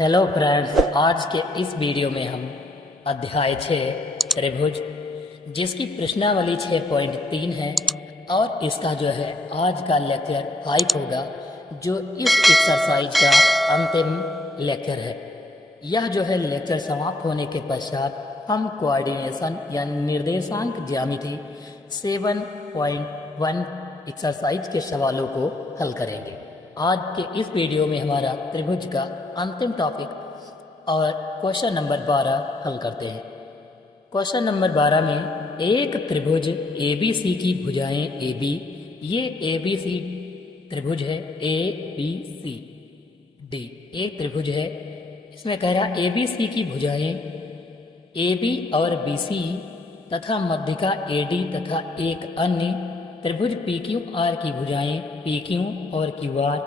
Hello friends, आज के इस वीडियो में हम अध्याय 6 त्रिभुज जिसकी प्रश्नावली 6.3 है और इसका जो है आज का लेक्चर 5 होगा, जो इस एक्सरसाइज का अंतिम लेक्चर है। यह जो है लेक्चर समाप्त होने के पश्चात हम कोऑर्डिनेशन यानी निर्देशांक ज्यामिति 7.1 एक्सरसाइज के सवालों को हल करेंगे। आज के इस वीडियो में हमारा त्रिभुज का अंतिम टॉपिक और क्वेश्चन नंबर 12 हल करते हैं। क्वेश्चन नंबर 12 में एक त्रिभुज ABC की भुजाएं AB, ये ABC त्रिभुज है ABCD, एक त्रिभुज है। इसमें कह रहा ABC की भुजाएं AB और BC तथा मध्यिका AD तथा एक अन्य त्रिभुज PQR की भुजाएं PQ और QR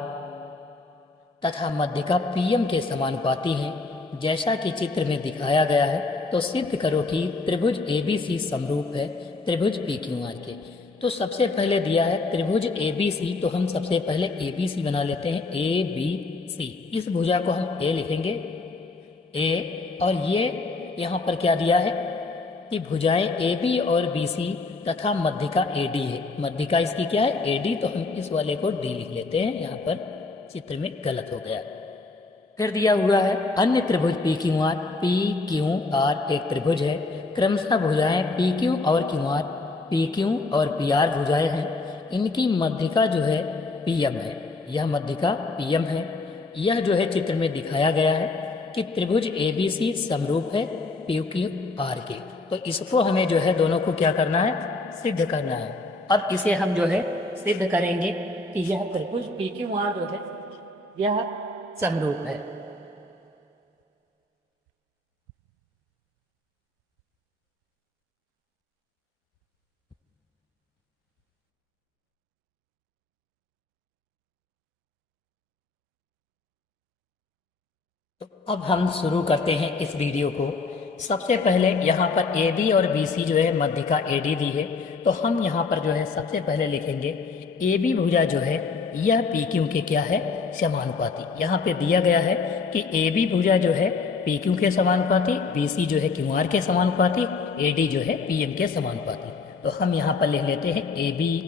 तथा मध्यिका PM के समानुपाती हैं, जैसा कि चित्र में दिखाया गया है। तो सिद्ध करो कि त्रिभुज ABC समरूप है त्रिभुज PQR के। तो सबसे पहले दिया है त्रिभुज ABC, तो हम सबसे पहले ABC बना लेते हैं ABC। इस भुजा को हम A लिखेंगे A, और ये यहाँ पर क्या दिया है कि भुजाएं AB और BC तथा मध्यिका AD है। मध्यिका इसकी क्या है AD, तो हम इस वाले को D लिख लेते हैं। यहाँ पर चित्र में गलत हो गया। फिर दिया हुआ है अन्य त्रिभुज PQR। PQR एक त्रिभुज है, क्रमशः भुजाएं PQ और QR, PQ और PR भुजाएं हैं। इनकी मध्यिका जो है PM है, यह मध्यिका PM है। यह जो है चित्र में दिखाया गया है कि त्रिभुज ABC समरूप है PQR के। तो इसको हमें जो है दोनों को क्या करना है, सिद्ध करना है। अब इसे हम जो है सिद्ध करेंगे कि यह त्रिभुज PQR जो है यह समरूप है। तो अब हम शुरू करते हैं इस वीडियो को। सबसे पहले यहाँ पर AB और BC जो है मध्यिका AD दी है, तो हम यहाँ पर जो है सबसे पहले लिखेंगे AB भुजा जो है यह PQ के क्या है, समानुपाती। यहाँ पे दिया गया है कि AB भुजा जो है PQ के समानुपाती, BC जो है QR के समानुपाती, AD जो है PM के समानुपाती। तो हम यहाँ पर लिख लेते हैं AB,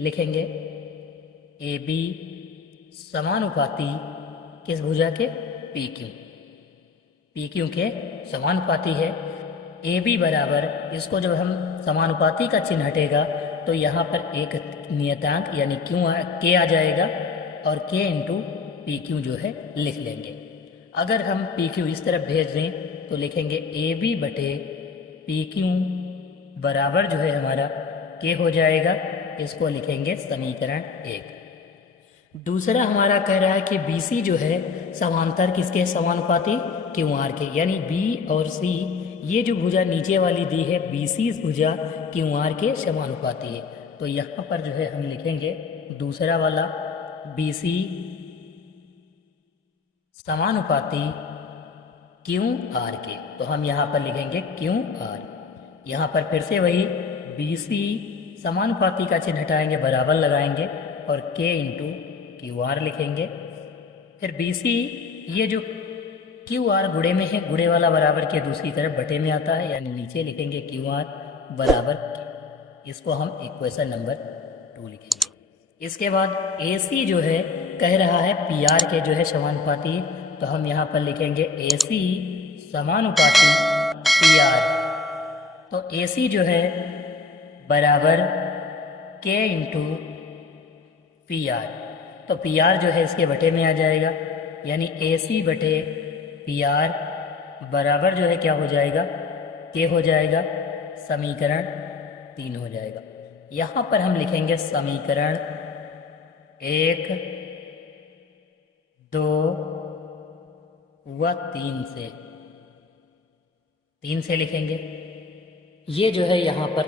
लिखेंगे AB समानुपाती किस भुजा के, PQ। PQ के समानुपाती है। AB बराबर, इसको जब हम समानुपाती का चिन्ह हटेगा तो यहाँ पर एक नियतांक यानी K आ जाएगा और K इंटू PQ जो है लिख लेंगे। अगर हम PQ इस तरफ भेज दें तो लिखेंगे AB बटे PQ बराबर जो है हमारा K हो जाएगा। इसको लिखेंगे समीकरण 1। दूसरा हमारा कह रहा है कि BC जो है समांतर किसके समानुपाती, QR के, यानी B और C ये जो भुजा नीचे वाली दी है BC भुजा QR के समानुपाती है। तो यहाँ पर जो है हम लिखेंगे दूसरा वाला BC समानुपाती QR के। तो हम यहाँ पर लिखेंगे QR। यहाँ पर फिर से वही BC समानुपाती का चिन्ह हटाएंगे, बराबर लगाएंगे और K इंटू QR लिखेंगे। फिर BC ये जो QR गुणे में है, गुणे वाला बराबर के दूसरी तरफ बटे में आता है, यानी नीचे लिखेंगे QR बराबर K। इसको हम इक्वेशन नंबर 2 लिखेंगे। इसके बाद AC जो है कह रहा है PR के जो है समानुपाती, तो हम यहाँ पर लिखेंगे AC समानुपाती PR। तो AC जो है बराबर K इंटू PR। तो PR जो है इसके बटे में आ जाएगा, यानी AC बटे PR बराबर जो है क्या हो जाएगा, K हो जाएगा। समीकरण 3 हो जाएगा। यहाँ पर हम लिखेंगे समीकरण 1, 2 व 3 से लिखेंगे। ये जो है यहाँ पर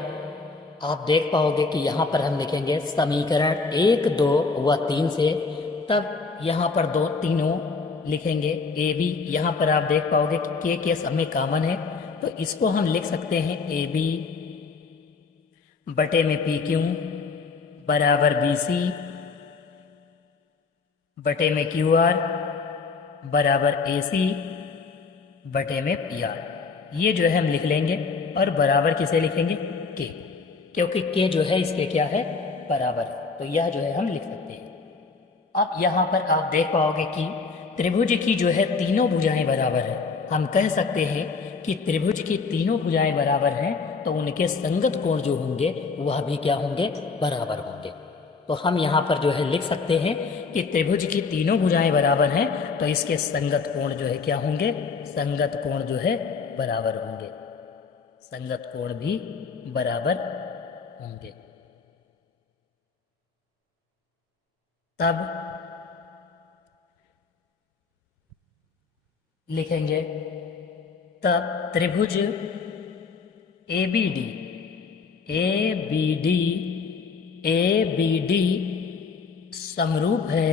आप देख पाओगे कि यहाँ पर हम लिखेंगे समीकरण 1, 2 व 3 से, तब यहाँ पर दो तीनों लिखेंगे AB। यहाँ पर आप देख पाओगे कि K सब में कॉमन है, तो इसको हम लिख सकते हैं AB बटे में PQ बराबर BC बटे में QR बराबर AC बटे में PR, ये जो है हम लिख लेंगे। और बराबर किसे लिखेंगे? K, क्योंकि K जो है इसके क्या है? बराबर, तो यह जो है हम लिख सकते हैं। अब यहाँ पर आप देख पाओगे कि त्रिभुज की जो है तीनों भुजाएं बराबर हैं। हम कह सकते हैं कि त्रिभुज की तीनों भुजाएं बराबर हैं, तो उनके संगत कोण जो होंगे वह भी क्या होंगे? बराबर होंगे। तो हम यहाँ पर जो है लिख सकते हैं कि त्रिभुज की तीनों भुजाएं बराबर हैं, तो इसके संगत कोण जो है क्या होंगे? संगत कोण जो है बराबर होंगे, संगत कोण भी बराबर होंगे। तब लिखेंगे, तब त्रिभुज ABD समरूप है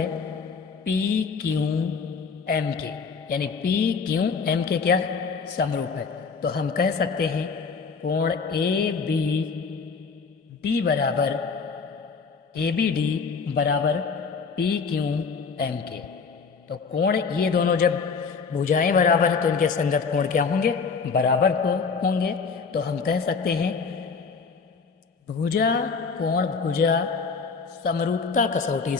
PQM के, यानी PQM के क्या है? समरूप है। तो हम कह सकते हैं कोण ABD बराबर PQM के। तो कोण, ये दोनों जब भुजाएं बराबर है तो इनके संगत कोण क्या होंगे? बराबर होंगे। तो हम कह सकते हैं भुजा कोण भुजा समरूपता कसौटी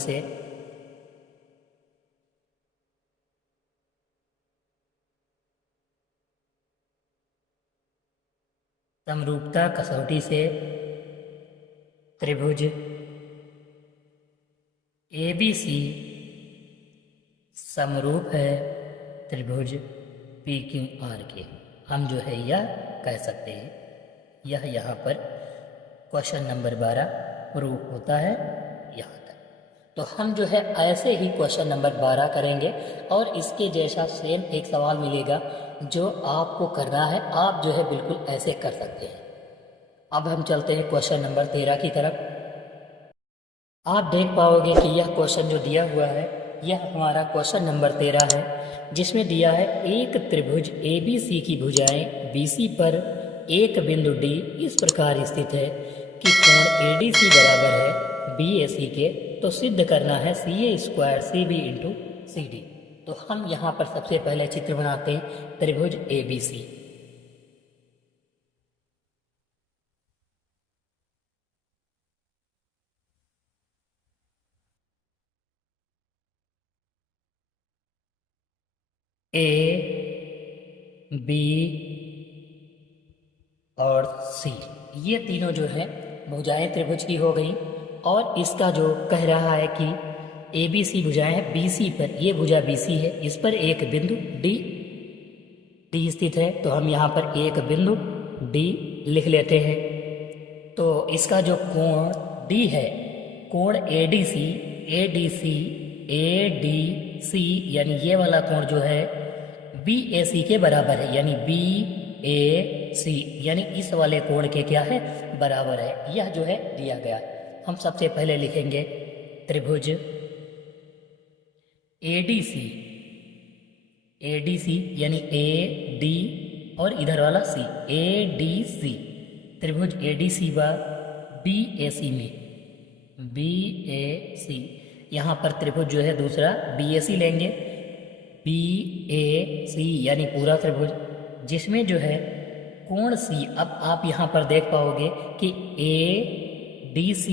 से त्रिभुज ABC समरूप है त्रिभुज PQR के। हम जो है यह कह सकते हैं। यह यहाँ पर क्वेश्चन नंबर 12 प्रूफ होता है यहाँ तक। तो हम जो है ऐसे ही क्वेश्चन नंबर 12 करेंगे और इसके जैसा सेम एक सवाल मिलेगा जो आपको करना है। आप जो है बिल्कुल ऐसे कर सकते हैं। अब हम चलते हैं क्वेश्चन नंबर 13 की तरफ। आप देख पाओगे कि यह क्वेश्चन जो दिया हुआ है यह हमारा क्वेश्चन नंबर 13 है, जिसमें दिया है एक त्रिभुज ABC की भुजाएं BC पर एक बिंदु D इस प्रकार स्थित है कि कोण ADC बराबर है BAC के। तो सिद्ध करना है CA² CB इंटू CD। तो हम यहाँ पर सबसे पहले चित्र बनाते हैं त्रिभुज ABC। A, B और C, ये तीनों जो है भुजाएं त्रिभुज की हो गई। और इसका जो कह रहा है कि ABC भुजाएं हैं BC पर, ये भुजा BC है, इस पर एक बिंदु D स्थित है। तो हम यहाँ पर एक बिंदु D लिख लेते हैं। तो इसका जो कोण D है, कोण ADC यानी ये वाला कोण जो है BAC के बराबर है, यानी BAC यानी इस वाले कोण के क्या है? बराबर है। यह जो है दिया गया। हम सबसे पहले लिखेंगे त्रिभुज ADC यानी AD और इधर वाला C, ADC त्रिभुज ADC बा BAC में BAC, यहाँ पर त्रिभुज जो है दूसरा BAC लेंगे, BAC यानी पूरा त्रिभुज, जिसमें जो है कोण C, अब आप यहाँ पर देख पाओगे कि ADC,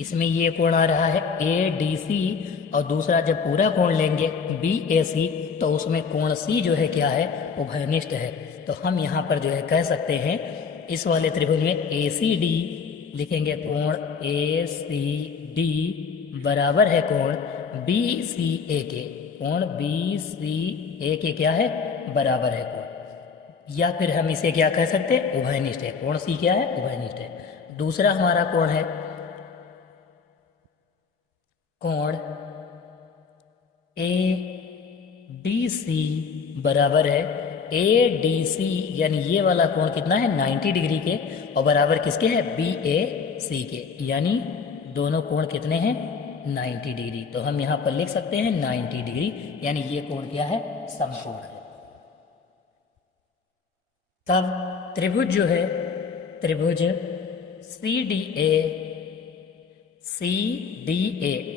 इसमें ये कोण आ रहा है ADC, और दूसरा जब पूरा कोण लेंगे BAC तो उसमें कोण C जो है क्या है? उभयनिष्ठ है। तो हम यहाँ पर जो है कह सकते हैं इस वाले त्रिभुज में ACD लिखेंगे, कोण ACD बराबर है कोण BCA के, कोण BCA के क्या है? बराबर है कोण। या फिर हम इसे क्या कह सकते हैं? उभयनिष्ठ है। कोण C क्या है? उभयनिष्ठ है। दूसरा हमारा कोण है कोण ADC बराबर है ADC, यानी ये वाला कोण कितना है? 90 डिग्री के, और बराबर किसके है? BAC के, यानी दोनों कोण कितने हैं? 90 डिग्री। तो हम यहाँ पर लिख सकते हैं 90 डिग्री, यानी ये कोण क्या है? समकोण है। तब त्रिभुज जो है त्रिभुज CDA,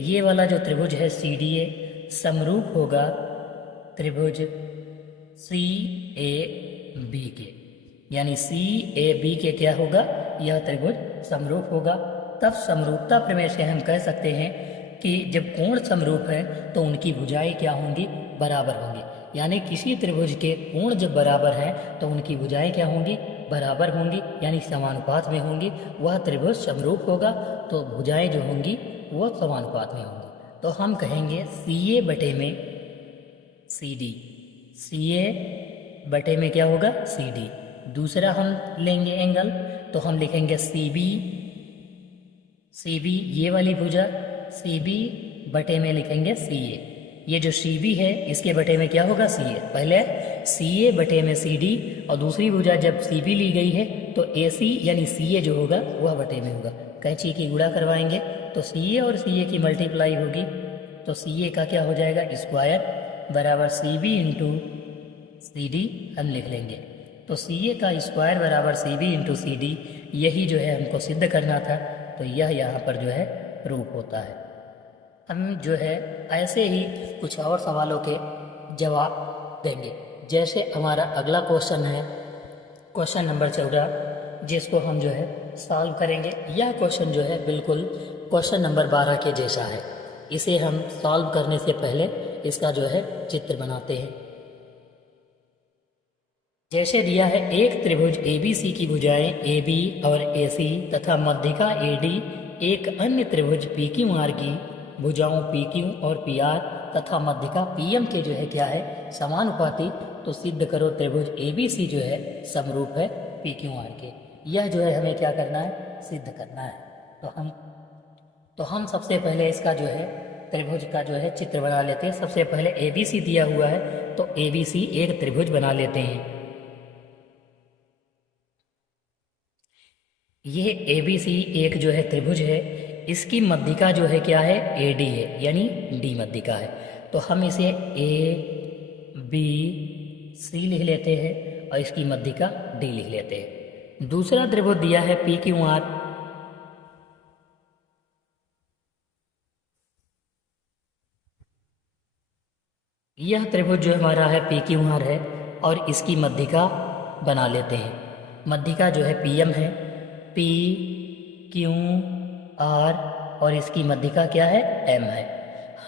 ये वाला जो त्रिभुज है CDA समरूप होगा त्रिभुज सी ए बी के, यानी सी ए बी के क्या होगा, यह त्रिभुज समरूप होगा। तब समरूपता प्रमेय से हम कह सकते हैं कि जब कोण समरूप है तो उनकी भुजाएं क्या होंगी, बराबर होंगी। यानी किसी त्रिभुज के कोण जब बराबर हैं तो उनकी भुजाएं क्या होंगी, बराबर होंगी, यानी समानुपात में होंगी। वह त्रिभुज समरूप होगा तो भुजाएं जो होंगी वह समानुपात में होंगी। तो हम कहेंगे सी ए बटे में सी डी, सी ए बटे में क्या होगा, सी डी। दूसरा हम लेंगे एंगल, तो हम लिखेंगे सी बी, सी बी ये वाली भुजा, सी बी बटे में लिखेंगे सी ए। ये जो सी बी है इसके बटे में क्या होगा, सी ए। पहले सी ए बटे में सी डी, और दूसरी भुजा जब सी बी ली गई है तो ए सी यानी सी ए जो होगा वह बटे में होगा। कैंची की गुणा करवाएंगे तो सी ए और सी ए की मल्टीप्लाई होगी, तो सी ए का क्या हो जाएगा, स्क्वायर बराबर C B into C D हम लिख लेंगे। तो सी ए का स्क्वायर बराबर C B into C D, यही जो है हमको सिद्ध करना था, तो यह यहाँ पर जो है प्रूफ होता है। हम जो है ऐसे ही कुछ और सवालों के जवाब देंगे। जैसे हमारा अगला क्वेश्चन है क्वेश्चन नंबर 14, जिसको हम जो है सॉल्व करेंगे। यह क्वेश्चन जो है बिल्कुल क्वेश्चन नंबर 12 के जैसा है। इसे हम सॉल्व करने से पहले इसका जो है चित्र बनाते हैं। जैसे दिया है एक त्रिभुज ABC की भुजाएं AB और AC तथा मध्यिका AD एक अन्य त्रिभुज PQR की भुजाओं PQ और PR तथा मध्यिका PM के जो है क्या है, समानुपाती। तो सिद्ध करो त्रिभुज ABC जो है समरूप है PQR के। यह जो है हमें क्या करना है, सिद्ध करना है। तो हम सबसे पहले इसका जो है त्रिभुज का जो है चित्र बना लेते हैं। सबसे पहले ABC दिया हुआ है तो ABC एक त्रिभुज बना लेते हैं। ये ABC एक जो है त्रिभुज है, इसकी मध्यिका जो है क्या है, AD है, यानी D मध्यिका है। तो हम इसे ABC लिख लेते हैं और इसकी मध्यिका D लिख लेते हैं। दूसरा त्रिभुज दिया है PQR, यह त्रिभुज जो हमारा है PQR है और इसकी मध्यिका बना लेते हैं। मध्यिका जो है PM है, PQR और इसकी मध्यिका क्या है, M है।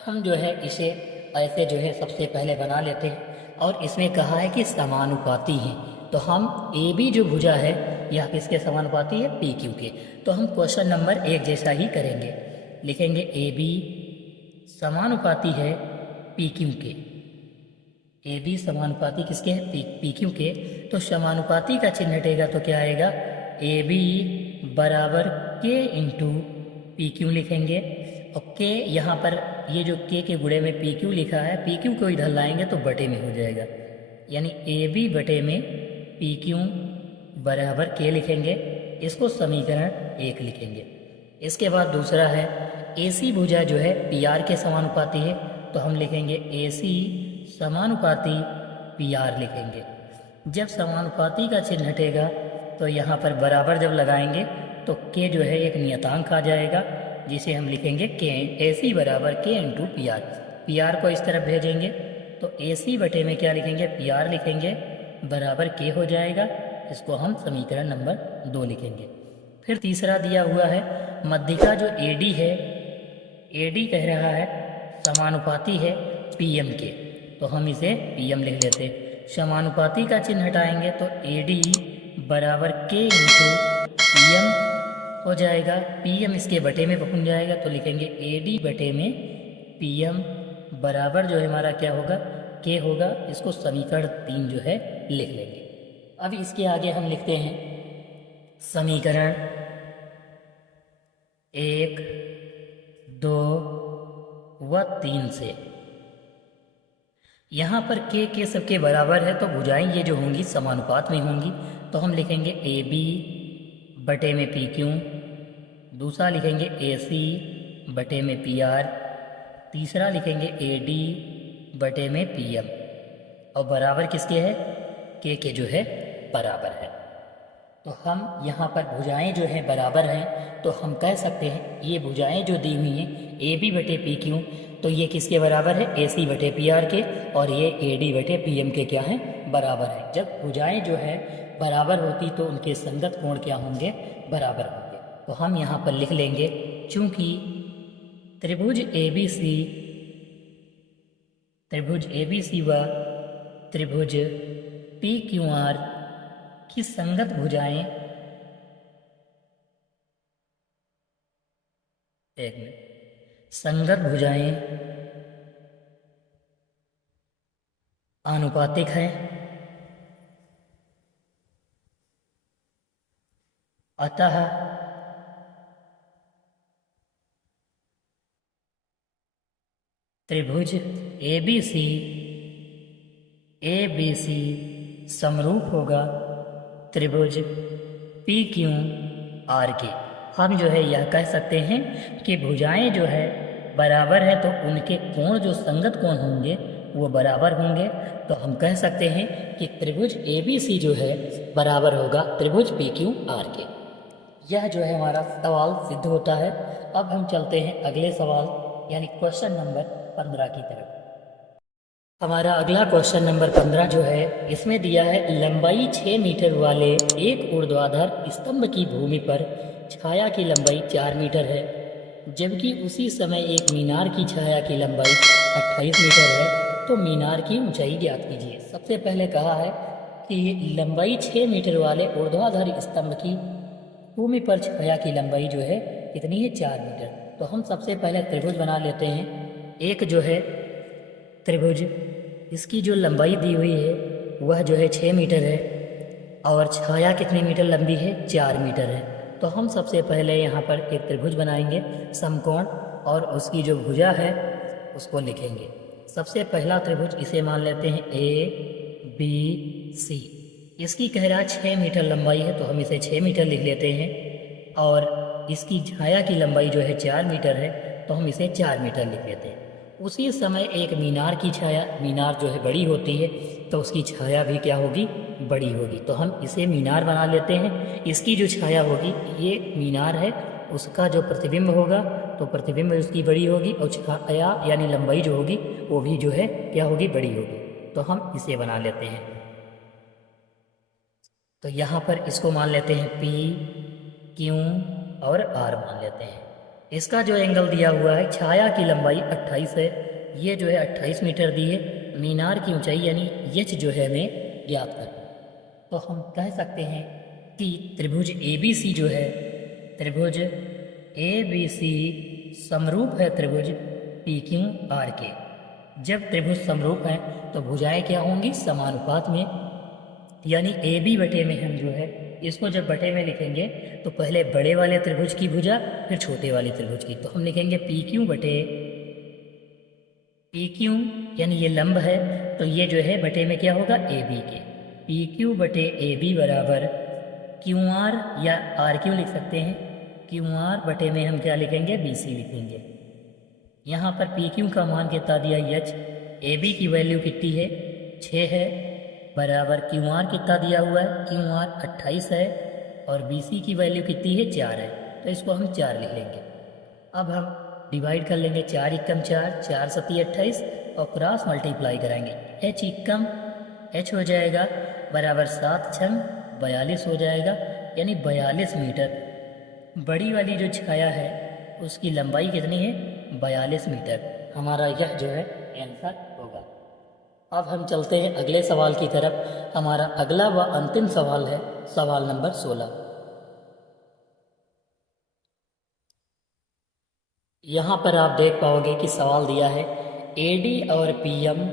हम जो है इसे ऐसे जो है सबसे पहले बना लेते हैं और इसमें कहा है कि समानुपाती हैं। तो हम AB जो भुजा है यह किसके समानुपाती है, PQ के। तो हम क्वेश्चन नंबर 1 जैसा ही करेंगे, लिखेंगे AB समानुपाती है PQ के। AB समानुपाती किसके है, PQ के। तो समानुपाती का चिन्ह हटेगा तो क्या आएगा, AB बराबर K इंटू PQ लिखेंगे। और K यहाँ पर ये जो K के गुणे में PQ लिखा है, PQ को इधर लाएंगे तो बटे में हो जाएगा, यानी AB बटे में PQ बराबर K लिखेंगे। इसको समीकरण 1 लिखेंगे। इसके बाद दूसरा है AC भुजा जो है PR के समानुपाती है, तो हम लिखेंगे AC समानुपाती PR लिखेंगे। जब समानुपाती का चिन्ह हटेगा तो यहाँ पर बराबर जब लगाएंगे तो K जो है एक नियतांक आ जाएगा, जिसे हम लिखेंगे K AC बराबर K इंटू PR। PR को इस तरफ भेजेंगे तो AC बटे में क्या लिखेंगे, PR लिखेंगे बराबर K हो जाएगा। इसको हम समीकरण नंबर 2 लिखेंगे। फिर तीसरा दिया हुआ है मध्यिका जो AD है, AD कह रहा है समानुपाती है PM के, तो हम इसे PM लिख लेते। समानुपाती का चिन्ह हटाएंगे तो AD बराबर K इंटू PM हो जाएगा। PM इसके बटे में पहुंच जाएगा तो लिखेंगे AD बटे में PM बराबर जो है हमारा क्या होगा, K होगा। इसको समीकरण 3 जो है लिख लेंगे। अब इसके आगे हम लिखते हैं समीकरण 1, 2 व 3 से। यहाँ पर K सबके बराबर है तो भुजाएं ये जो होंगी समानुपात में होंगी। तो हम लिखेंगे AB बटे में PQ, दूसरा लिखेंगे AC बटे में PR, तीसरा लिखेंगे AD बटे में PM और बराबर किसके है, K के जो है बराबर है। तो हम यहाँ पर भुजाएं जो हैं बराबर हैं, तो हम कह सकते हैं ये भुजाएं जो दी हुई हैं ए बी बटे पी क्यू, तो ये किसके बराबर है, ए सी बटे पी आर के, और ये ए डी बटे पी एम के क्या हैं, बराबर है। जब भुजाएं जो है बराबर होती तो उनके संगत कोण क्या होंगे, बराबर होंगे। तो हम यहाँ पर लिख लेंगे, चूंकि त्रिभुज ए बी सी व त्रिभुज पी क्यू आर की संगत भुजाएं, एक मिनट, संगत भुजाएं आनुपातिक है, अतः त्रिभुज ए बी सी समरूप होगा त्रिभुज पी क्यू आर के। हम जो है यह कह सकते हैं कि भुजाएं जो है बराबर है तो उनके कोण जो संगत कोण होंगे वो बराबर होंगे। तो हम कह सकते हैं कि त्रिभुज ए बी सी जो है बराबर होगा त्रिभुज पी क्यू आर के। यह जो है हमारा सवाल सिद्ध होता है। अब हम चलते हैं अगले सवाल यानी क्वेश्चन नंबर 15 की तरफ। हमारा अगला क्वेश्चन नंबर 15 जो है इसमें दिया है लंबाई 6 मीटर वाले एक ऊर्ध्वाधर स्तंभ की भूमि पर छाया की लंबाई 4 मीटर है, जबकि उसी समय एक मीनार की छाया की लंबाई 28 मीटर है। तो मीनार की ऊंचाई ज्ञात कीजिए। सबसे पहले कहा है कि लंबाई 6 मीटर वाले ऊर्ध्वाधर स्तंभ की भूमि पर छाया की लंबाई जो है कितनी है, 4 मीटर। तो हम सबसे पहले त्रिभुज बना लेते हैं। एक जो है त्रिभुज, इसकी जो लंबाई दी हुई है वह जो है 6 मीटर है और छाया कितनी मीटर लंबी है, 4 मीटर है। तो हम सबसे पहले यहाँ पर एक त्रिभुज बनाएंगे समकोण और उसकी जो भुजा है उसको लिखेंगे। सबसे पहला त्रिभुज इसे मान लेते हैं ए बी सी। इसकी कह रहा 6 मीटर लंबाई है तो हम इसे 6 मीटर लिख लेते हैं, और इसकी छाया की लंबाई जो है 4 मीटर है तो हम इसे 4 मीटर लिख लेते हैं। उसी समय एक मीनार की छाया, मीनार जो है बड़ी होती है तो उसकी छाया भी क्या होगी, बड़ी होगी। तो हम इसे मीनार बना लेते हैं। इसकी जो छाया होगी, ये मीनार है, उसका जो प्रतिबिंब होगा तो प्रतिबिंब उसकी बड़ी होगी और छाया यानी लंबाई जो होगी वो भी जो है क्या होगी, बड़ी होगी। तो हम इसे बना लेते हैं। तो यहाँ पर इसको मान लेते हैं P, Q और R मान लेते हैं। इसका जो एंगल दिया हुआ है, छाया की लंबाई 28 है, ये जो है 28 मीटर दी है। मीनार की ऊंचाई यानी H जो है हमें ज्ञात करना। तो हम कह सकते हैं कि त्रिभुज ABC जो है, त्रिभुज ABC समरूप है त्रिभुज PQR के। जब त्रिभुज समरूप हैं तो भुजाएं क्या होंगी, समानुपात में, यानी ए बी बटे में हम जो है इसको जब बटे में लिखेंगे तो पहले बड़े वाले त्रिभुज की भुजा फिर छोटे वाले त्रिभुज की। तो हम लिखेंगे पी क्यू बटे पी क्यू, यानी ये लंब है तो ये जो है बटे में क्या होगा, ए बी के। पी क्यू बटे ए बी बराबर क्यू आर या आर क्यू लिख सकते हैं। क्यू आर बटे में हम क्या लिखेंगे, बी सी लिखेंगे। यहाँ पर पी क्यू का मान कितना दिया, एच। ए बी की वैल्यू कितनी है, 6 है, बराबर क्यू आर कितना दिया हुआ है, क्यू आर 28 है, और बी सी की वैल्यू कितनी है, 4 है। तो इसको हम 4 लिख लेंगे। अब हम डिवाइड कर लेंगे, 4 एकम 4, 4 सती 28 और क्रॉस मल्टीप्लाई कराएंगे। एच एकम एच हो जाएगा बराबर 7 छंग 42 हो जाएगा, यानी 42 मीटर। बड़ी वाली जो छाया है उसकी लंबाई कितनी है, 42 मीटर। हमारा यह जो है आंसर होगा। अब हम चलते हैं अगले सवाल की तरफ। हमारा अगला व अंतिम सवाल है सवाल नंबर 16। यहाँ पर आप देख पाओगे कि सवाल दिया है एडी और पीएम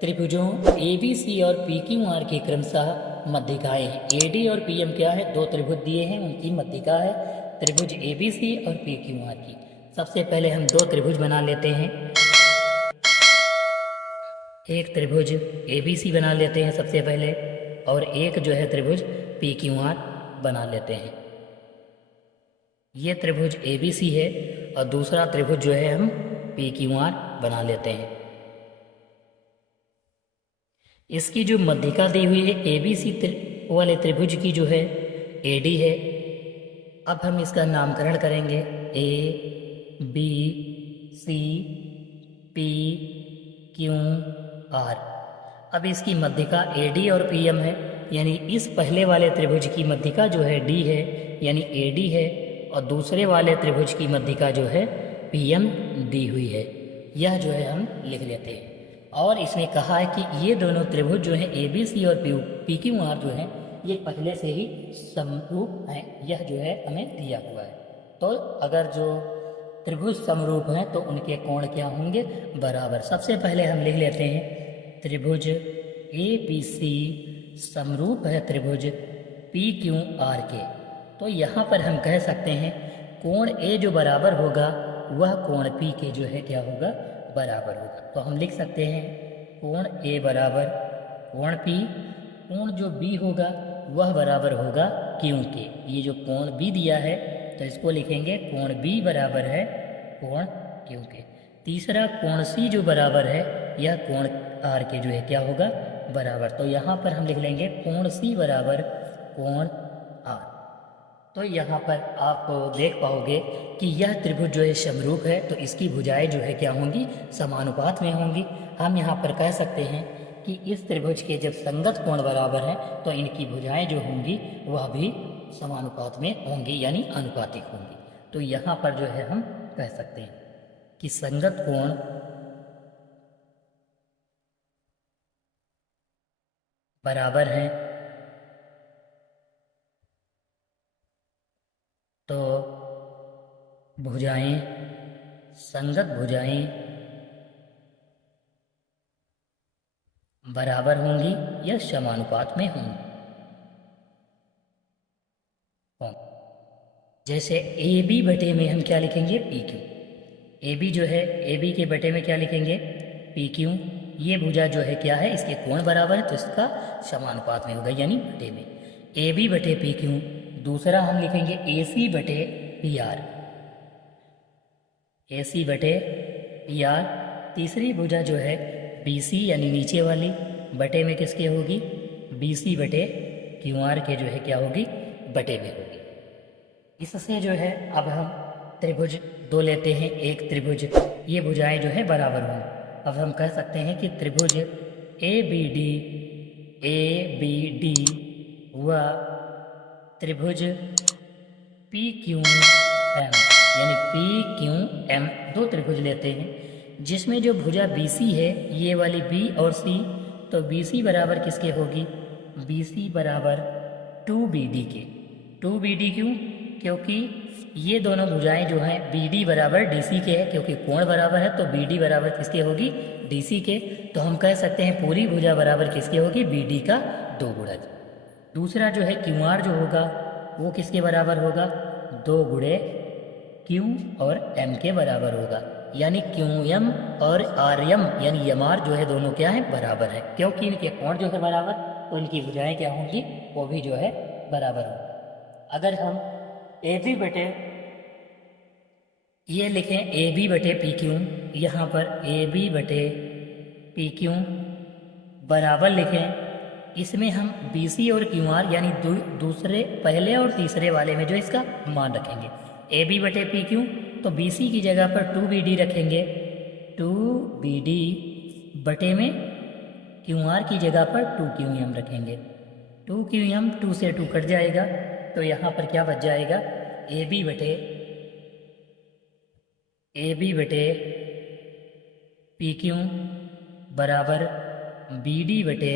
त्रिभुजों एबीसी और पीक्यूआर की क्रमशः मध्यिकाएं हैं। एडी और पीएम क्या है, दो त्रिभुज दिए हैं, उनकी मध्यिका है त्रिभुज एबीसी और पीक्यूआर की। सबसे पहले हम दो त्रिभुज बना लेते हैं। एक त्रिभुज एबीसी बना लेते हैं सबसे पहले, और एक जो है त्रिभुज पीक्यूआर बना लेते हैं। ये त्रिभुज एबीसी है और दूसरा त्रिभुज जो है हम पीक्यूआर बना लेते हैं। इसकी जो मध्यिका दी हुई है एबीसी वाले त्रिभुज की जो है AD है। अब हम इसका नामकरण करेंगे ABC PQR। अब इसकी मध्यिका AD और PM है, यानी इस पहले वाले त्रिभुज की मध्यिका जो है D है, यानी AD है, और दूसरे वाले त्रिभुज की मध्यिका जो है PM दी हुई है। यह जो है हम लिख लेते हैं। और इसने कहा है कि ये दोनों त्रिभुज जो हैं ABC और PQR जो हैं ये पहले से ही समरूप हैं। यह जो है हमें दिया हुआ है। तो अगर जो त्रिभुज समरूप हैं तो उनके कोण क्या होंगे? बराबर। सबसे पहले हम लिख लेते हैं त्रिभुज ABC समरूप है त्रिभुज PQR के। तो यहाँ पर हम कह सकते हैं कोण A जो बराबर होगा वह कोण P के जो है क्या होगा? बराबर होगा। तो हम लिख सकते हैं कोण A बराबर कोण P, कोण जो B होगा वह बराबर होगा Q के। ये जो कोण B दिया है तो इसको लिखेंगे कोण B बराबर है कोण Q के। तीसरा कोण C जो बराबर है यह कोण R के जो है क्या होगा? बराबर। तो यहाँ पर हम लिख लेंगे कोण C बराबर कोण R। तो यहाँ पर आप देख पाओगे कि यह त्रिभुज जो है समरूप है, तो इसकी भुजाएं जो है क्या होंगी? समानुपात में होंगी। हम यहाँ पर कह सकते हैं कि इस त्रिभुज के जब संगत कोण बराबर हैं तो इनकी भुजाएं जो होंगी वह भी समानुपात में होंगी, यानी अनुपातिक होंगी। तो यहाँ पर जो है हम कह सकते हैं कि संगत कोण बराबर हैं तो भुजाएं, संगत भुजाएं बराबर होंगी या समानुपात में होंगी। जैसे AB बटे में हम क्या लिखेंगे? PQ। AB जो है AB के बटे में क्या लिखेंगे? PQ। ये भुजा जो है क्या है? इसके कोण बराबर है तो इसका समानुपात में होगा, यानी बटे में। AB बटे PQ। दूसरा हम लिखेंगे AC बटे PR। AC बटे PR। तीसरी भुजा जो है BC यानी नीचे वाली बटे में किसके होगी? BC बटे QR के जो है क्या होगी? बटे में होगी। इससे जो है अब हम त्रिभुज दो लेते हैं, एक त्रिभुज, ये भुजाएं जो है बराबर हों। अब हम कह सकते हैं कि त्रिभुज ABD व त्रिभुज PQM यानी PQM दो त्रिभुज लेते हैं, जिसमें जो भुजा BC है ये वाली B और C, तो BC बराबर किसके होगी? BC बराबर 2BD के। 2BD क्यों? क्योंकि ये दोनों भुजाएं जो हैं BD बराबर DC के है, क्योंकि कोण बराबर है तो BD बराबर किसके होगी? DC के। तो हम कह सकते हैं पूरी भुजा बराबर किसके होगी? BD का 2 गुणज। दूसरा जो है QR जो होगा वो किसके बराबर होगा? 2 गुणे Q और M के बराबर होगा, यानी QM और RM यानी यमार जो है दोनों क्या है? बराबर है। क्योंकि इनके कोण जो है बराबर तो इनकी भुजाएं क्या होंगी? वो भी जो है बराबर होंगी। अगर हम AB बटे ये लिखें AB बटे PQ, यहाँ पर AB बटे PQ बराबर लिखें, इसमें हम BC और QR यानी दूसरे, पहले और तीसरे वाले में जो इसका मान रखेंगे। AB बटे PQ तो BC की जगह पर 2BD रखेंगे, 2BD बटे में QR की जगह पर 2QM रखेंगे। 2QM 2 से 2 कट जाएगा तो यहाँ पर क्या बच जाएगा? AB बटे PQ बराबर BD बटे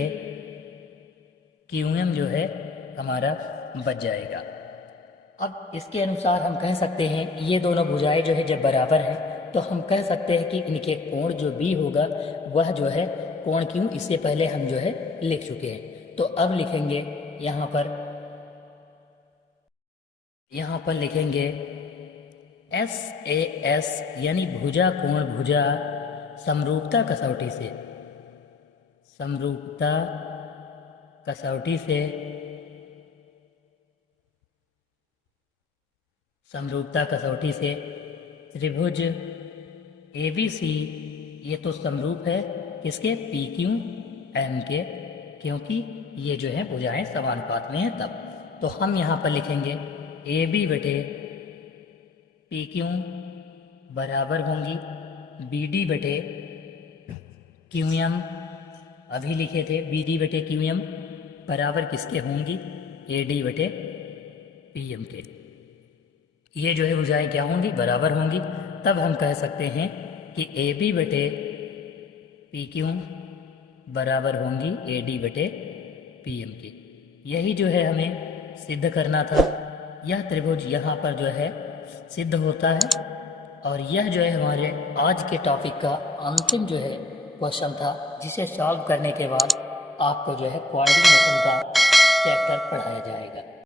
QM जो है हमारा बच जाएगा। अब इसके अनुसार हम कह सकते हैं ये दोनों भुजाएं जो है जब बराबर हैं तो हम कह सकते हैं कि इनके कोण जो B होगा वह जो है कोण Q, इससे पहले हम जो है लिख चुके हैं। तो अब लिखेंगे यहाँ पर लिखेंगे SAS यानी भुजा कोण भुजा समरूपता कसौटी से त्रिभुज ABC ये तो समरूप है किसके? PQM के, क्योंकि ये जो है भुजाएं समानुपात में हैं तब। तो हम यहाँ पर लिखेंगे ए बी बटे पी क्यू बराबर होंगी बी डी बटे क्यू एम, अभी लिखे थे बी डी बटे क्यू एम बराबर किसके होंगी, ए डी बटे पी एम के। ये जो है भुजाएं क्या होंगी, बराबर होंगी। तब हम कह सकते हैं कि ए बी बटे पी क्यू बराबर होंगी ए डी बटे पी एम के। यही जो है हमें सिद्ध करना था। यह त्रिभुज यहाँ पर जो है सिद्ध होता है। और यह जो है हमारे आज के टॉपिक का अंतिम जो है क्वेश्चन था, जिसे सॉल्व करने के बाद आपको जो है कोऑर्डिनेशन का चैप्टर पढ़ाया जाएगा।